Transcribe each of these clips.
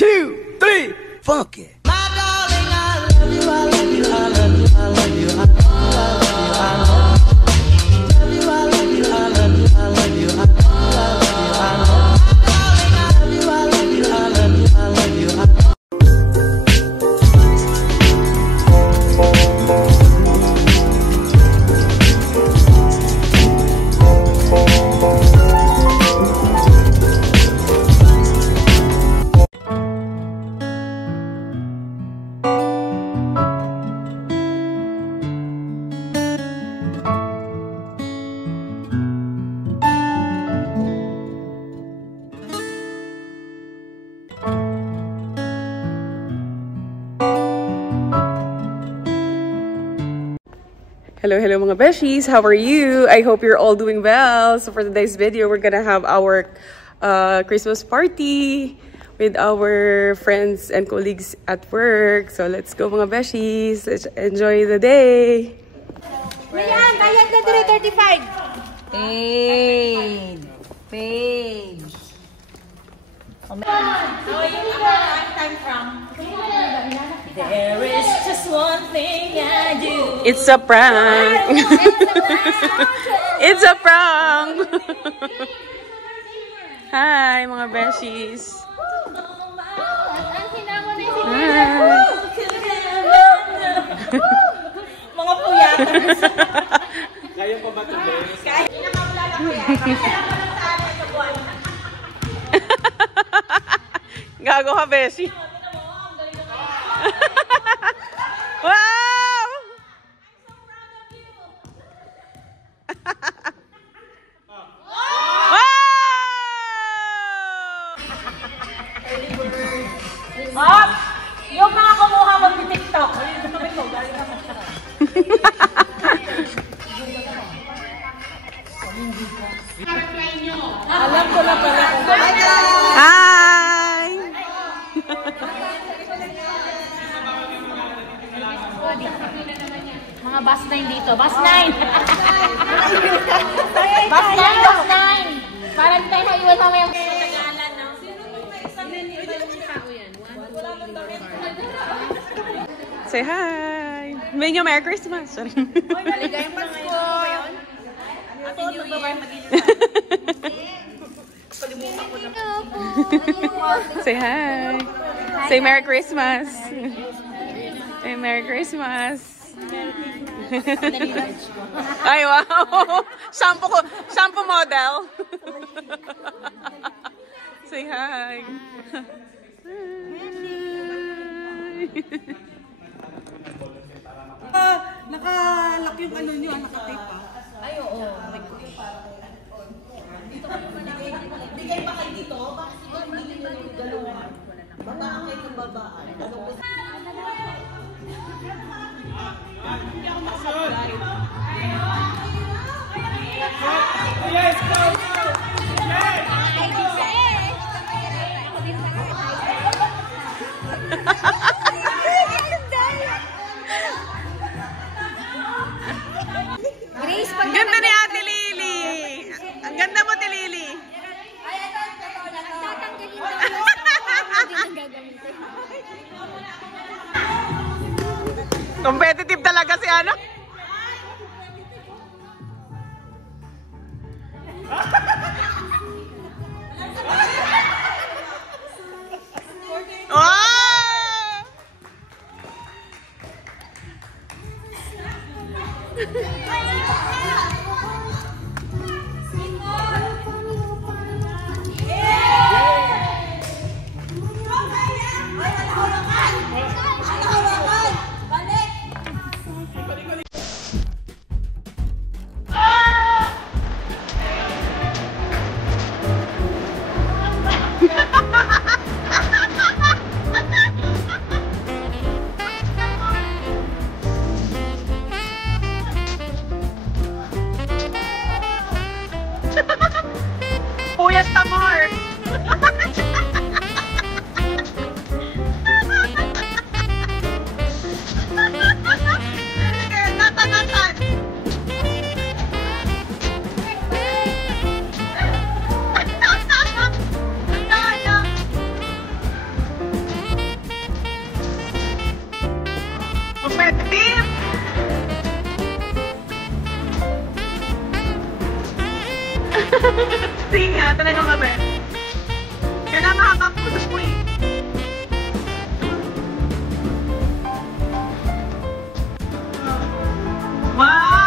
2, 3, funk it. Hello mga beshies, how are you? I hope you're all doing well. So for today's video, we're gonna have our Christmas party with our friends and colleagues at work. So let's go mga beshies. Let's enjoy the day. Mayan, bayad na dire 35. Paid. Time from? There is just one thing I do. It's a prank. It's a prank. Hi mga beshies. Hi. Mga puyatan. Kaya pa ba ito, Bes? Kaya Gago ka, beshi. Wow! Yung mga kumuha mag-tiktok. Alam ko na pala kung Hi! Mga bus 9 dito. Bus 9! Bus 9! Para hindi tayo maiwan mamaya. Say hi! Medyo Merry Christmas! Sorry. Maligayang Pasko! Happy New Year! Say hi! Say Merry Christmas! Say Merry Christmas! Ay, wow! Shampoo model! Say hi! Nakalock yung ano nyo, nakatape pa. ay, oo. Bigay pa kayo dito? Bakit hindi nyo yung dalawa? Babaan kayo ng babaan. Hindi ako makasabay. Yes, go! Ang ganda ni Ate Lily! Ang ganda mo, Ate Lily! Competitive talaga si ano? Sige nga, talagang kami. Kaya na makakaputos mo eh. Wow!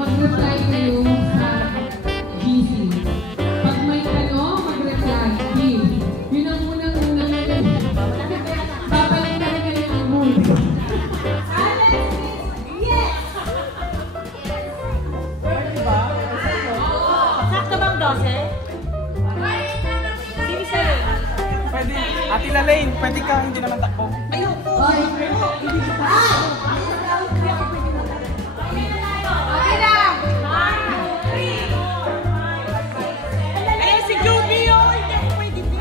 Mag-reply kayo sa GC. Pag may tanong, mag-reply, please. Yun ang unang-unang yun. Babalik na rin kayo ng mood. Sakto bang 12? Sige sa'yo. Pwede. Ate Lalaine, pwede ka hindi naman takbo. Si Joby yun! Pwede din.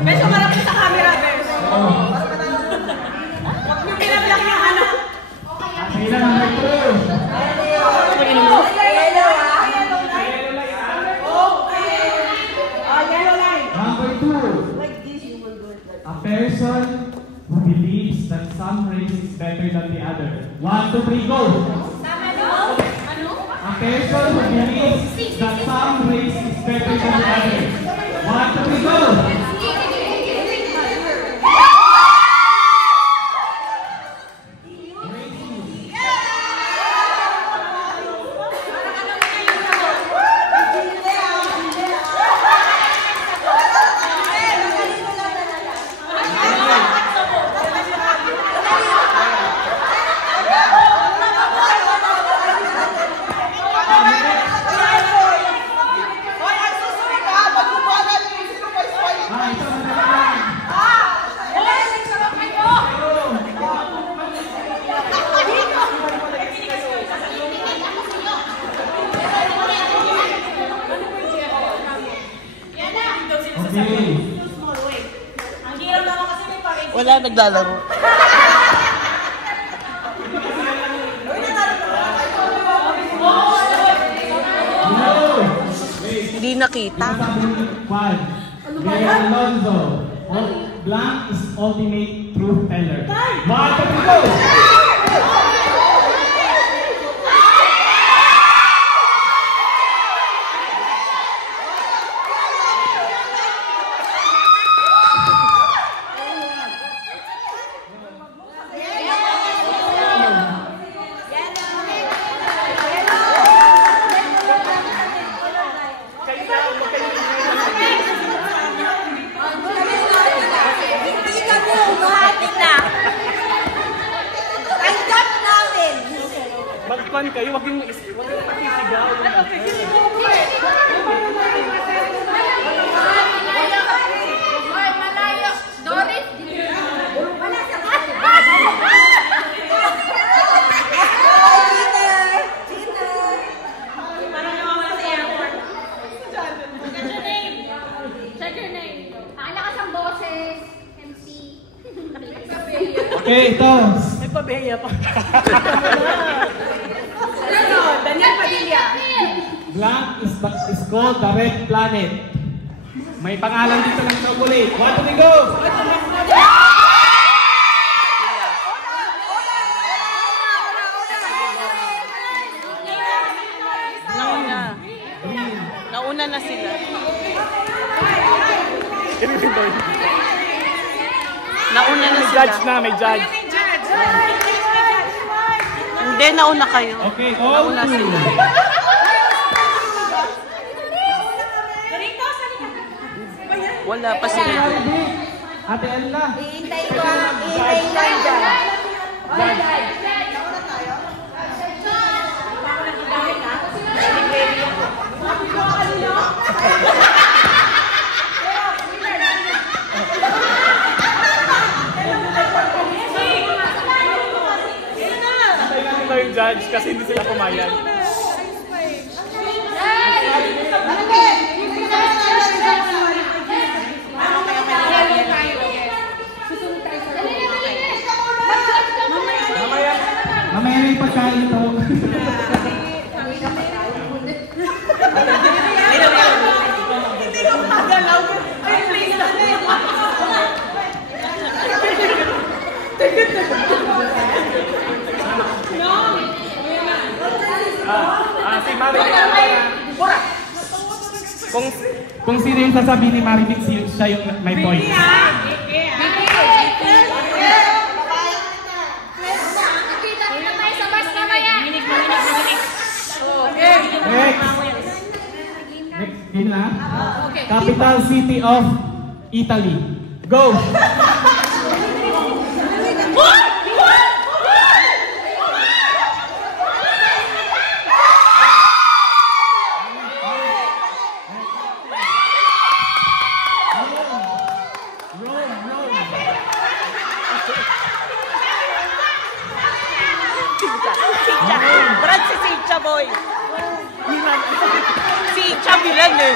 Medyo marami sa camera, Bes. Huwag niyo pinablock yung ano. Sila number 2. Number 2. A person who believes that some race is better than the other. 1, 2, 3, go! A person who believes that some race is better than the other. 1, 2, 3, go! Wala naglalaro. Hindi nakita. Gaya Alonzo. Blank is ultimate truth teller. 1, 2, 3, go! Magpan kayo, wag yung magsisigaw. Malayo. Doris. Check your name. Ang lakas ang boses. MC. Okay, ito. May pabeya pa. Daniel Padilla. Blank is called the red planet. May pangalan dito ng chocolate. 1, 2, 3, go! Nauna na sila. Nauna na May sila. judge na, may judge. Hindi, nauna kayo. Okay, Nauna all sila. Wala pa sila doon. Ate Ella. Hihintay ko ang hihintay dyan. Sila yung judge kasi hindi sila pumayag. Mamaya na yung pagkain ito. Hindi ko magalaw. Ay, please. Si Marivic. Kung sino yung sasabihin ni Marivic, siya yung may point. Kita tayo sa bus mamaya. Next. Next game na. Capital City of Italy. Go! Brad, si Sitcha mo. Hoy. Milan. Si Icha Milan eh.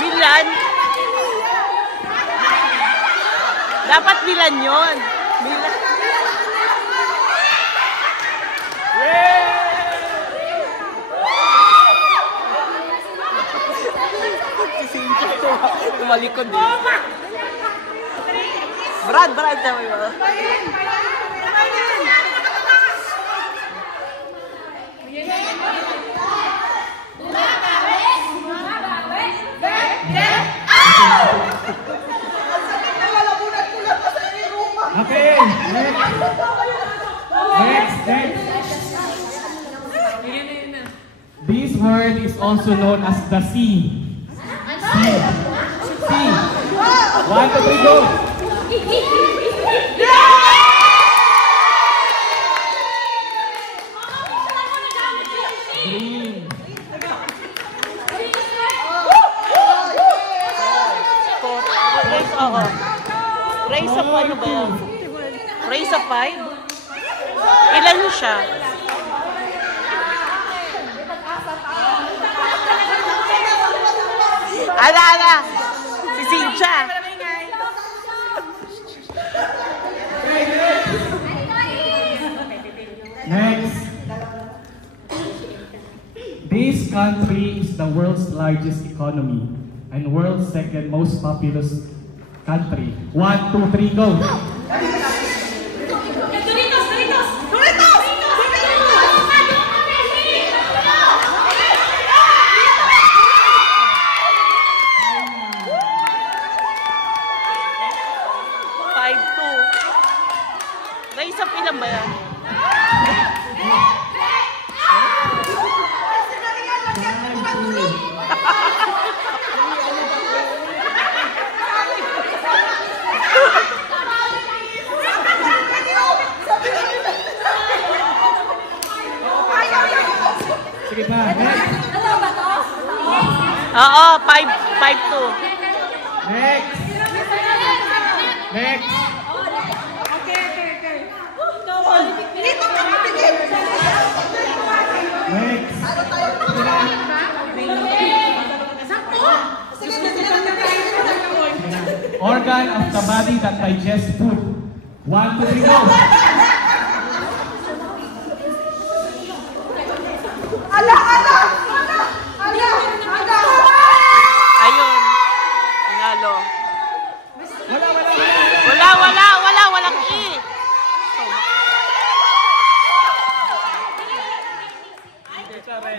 Milan. Dapat Milan yun. Milan. Si Icha tumalikod eh. Brad, sabi mo. Okay, next. This word is also known as the sea. Sea. 1, 2, 3, go. Green. Raise up, ano ba yan? Raise up 5? Ilan siya? Ala! Si Cynthia! Next. This country is the world's largest economy and world's second most populous country. 1, 2, 3, go. Raise up ilan ba yan? Sige pa, next. Oo, 5-2. Next. Next. Organ of the body that digests food. 1, 2, 3, go. Ayun. Nalo. Walang E.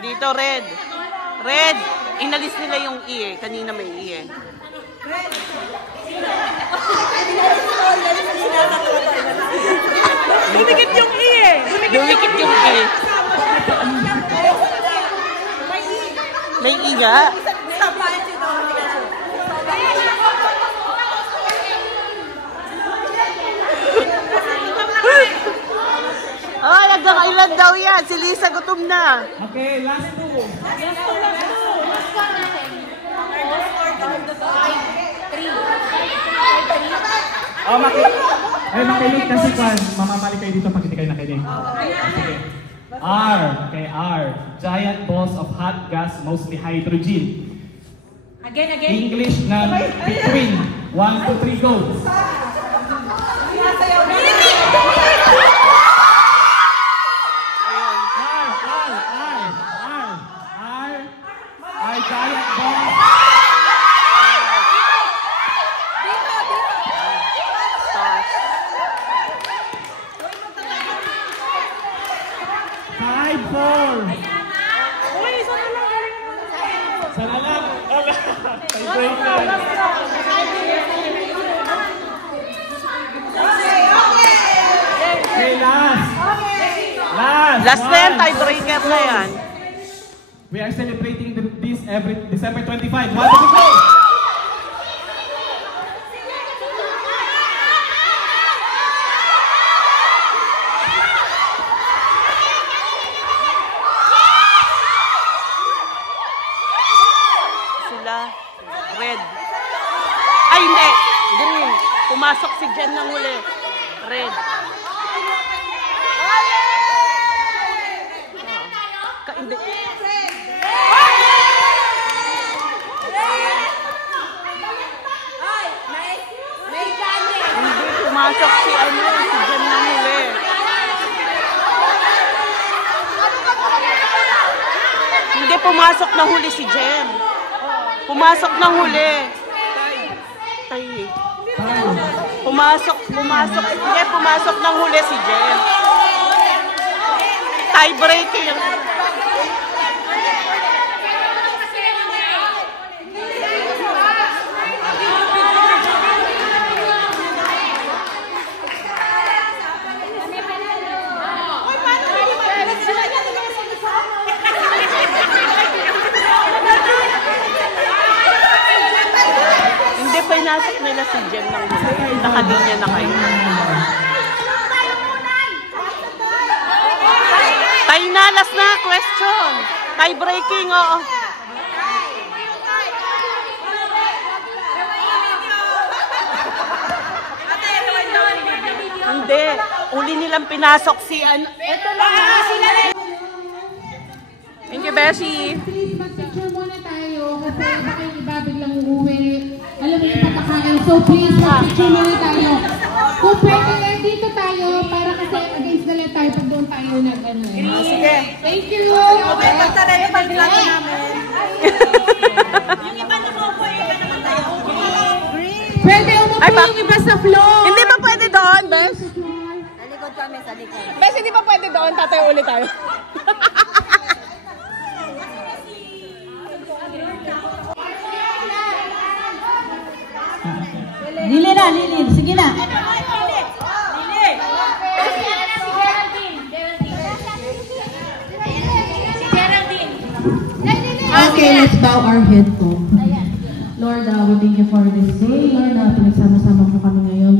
Dito red. Red. Inalis nila yung E eh. Kanina may E eh. Dumikit yung E eh. Dumikit yung E. May E nga. Ay, hanggang ilan daw yan? Si Lisa gutom na. Okay, last 2. Oh, makinig kasi kwan. Mamamali kayo dito pag hindi kayo nakinig. Sige. R. Okay, R. Giant balls of hot gas, mostly hydrogen. Again. English na between. 1, 2, 3, go. R. Giant balls. Sana lang. Okay, last. Last na yan, tiebreaker na yan. We are celebrating this every December 25. 1, 2, 3, go! Red. Ay, hindi. Green. Pumasok si Jen ng huli. Red. Hindi. Hindi pumasok si ano, si Jem na huli. Hindi pumasok na huli si Jem. Pumasok na huli. Tay. Pumasok. Hindi, pumasok ng huli si Jem. Tie breaking. Hindi, pinasok nila si Jem ng huli. Nakalinya na kayo. Tayo na, last na question. Tie breaking, oo. Hindi, uli nilang pinasok si ano. Ito lang, sila lang. Thank you, Beshi. Please, mag-picture muna tayo kasi baka yung iba biglang uuwi. Alam mo yung patakain. So please, mag-picture muna tayo. Kung pwede, dito tayo para kasi against the letter pag doon tayo nag-ano. Sige. Thank you! Okay, basta na yung pag-vlog namin. Yung iba na po po, yung iba naman tayo. Pwede umupo yung iba sa floor! Hindi ba pwede doon, Bes? Sa likod kami, sa likod. Bes, hindi ba pwede doon? Tatayo ulit tayo. Lili na, Lili. Sige na. Okay, let's bow our head po. Lord, we thank you for this day. Lord, pinagsama-sama po kami ngayon.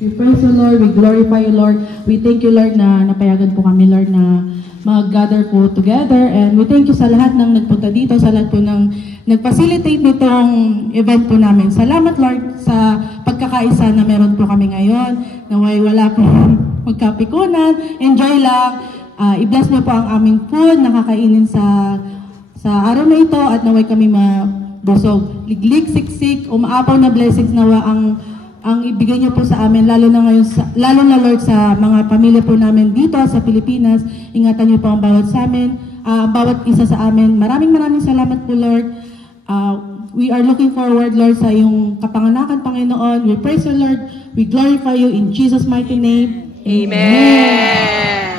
We praise you, Lord. We glorify you, Lord. We thank you, Lord, na napayagan po kami, Lord, na mag-gather po together. And we thank you sa lahat ng nagpunta dito, sa lahat po ng nag-facilitate nitong event po namin. Salamat, Lord, sa pagkakaisa na meron po kami ngayon. Naway wala po magkapikunan. Enjoy lang. I-bless niyo po ang aming food, nakakainin sa araw na ito at naway kami mabusog. Liglig, siksik, umaapaw na blessings nawa ang ibigay niyo po sa amin, lalo na ngayon, lalo na Lord sa mga pamilya po namin dito sa Pilipinas. Ingatan niyo po ang bawat sa amin, bawat isa sa amin. Maraming salamat po, Lord. We are looking forward, Lord, sa iyong kapanganakan, Panginoon. We praise you, Lord. We glorify you in Jesus' mighty name. Amen.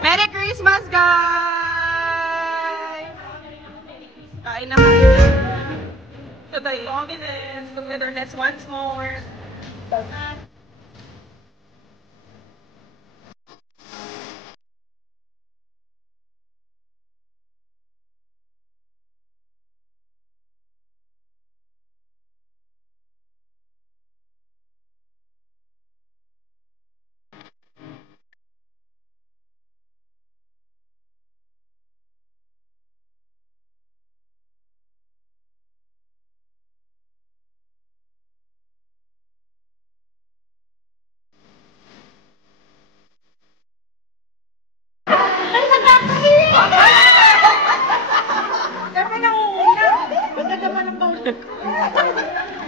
Merry Christmas, guys! Kain na kayo. So tayo, togetherness once more.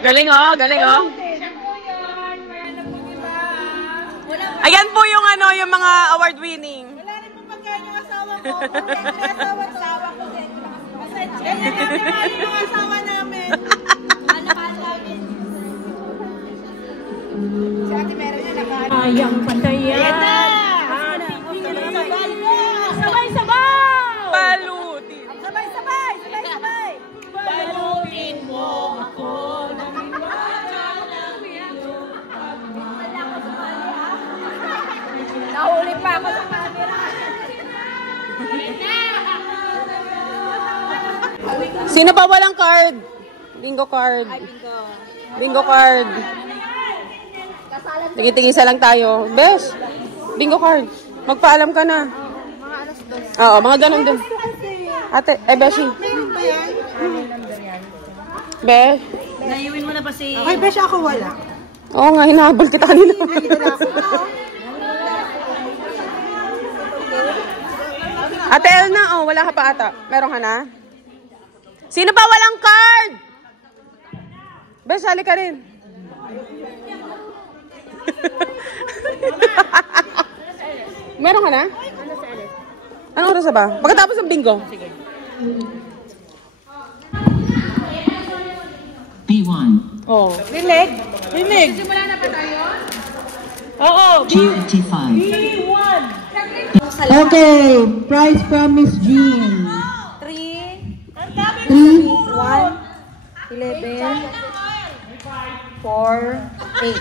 Galing oh, galing oh. Ayan po yung ano, yung mga award winning. Wala rin po pagkain yung asawa ko. Asawa ko din. Ganyan namin yung asawa namin. Si Ate Mary na nakaano. Ayang patayan. Sabay-sabay! Balutin. Sabay-sabay! Balutin mo ako. Nahuli pa ako sa camera. Sino pa walang card? Bingo card. Bingo card. Tingin-tingisa lang tayo. Bes, bingo card. Magpaalam ka na. Mga alas 2. Oo, mga ganun din. Ate, Beshi. Meron ba yan? Besh. Naiuwin mo na ba si... Ay, Besh, ako wala. Oo nga, hinahabol kita kanina. Ate Elna, oh, wala ka pa ata. Meron ka na? Sino ba walang card? Bes, hali ka rin. Meron ka na? Anong oras na ba? Pagkatapos ng bingo. B1. Oh. Rinig. Simula na ba tayo? Oo. G25. B1. Okay, prize from Miss Jean. 1, 11, 4, 8.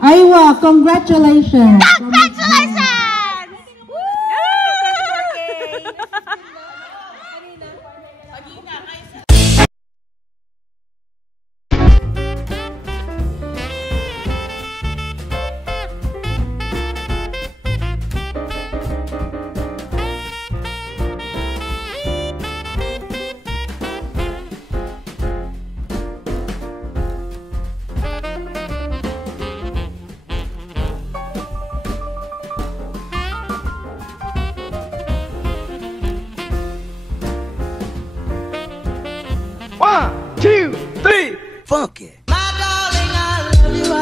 Aywa, congratulations. One, two, three. My darling, I love you.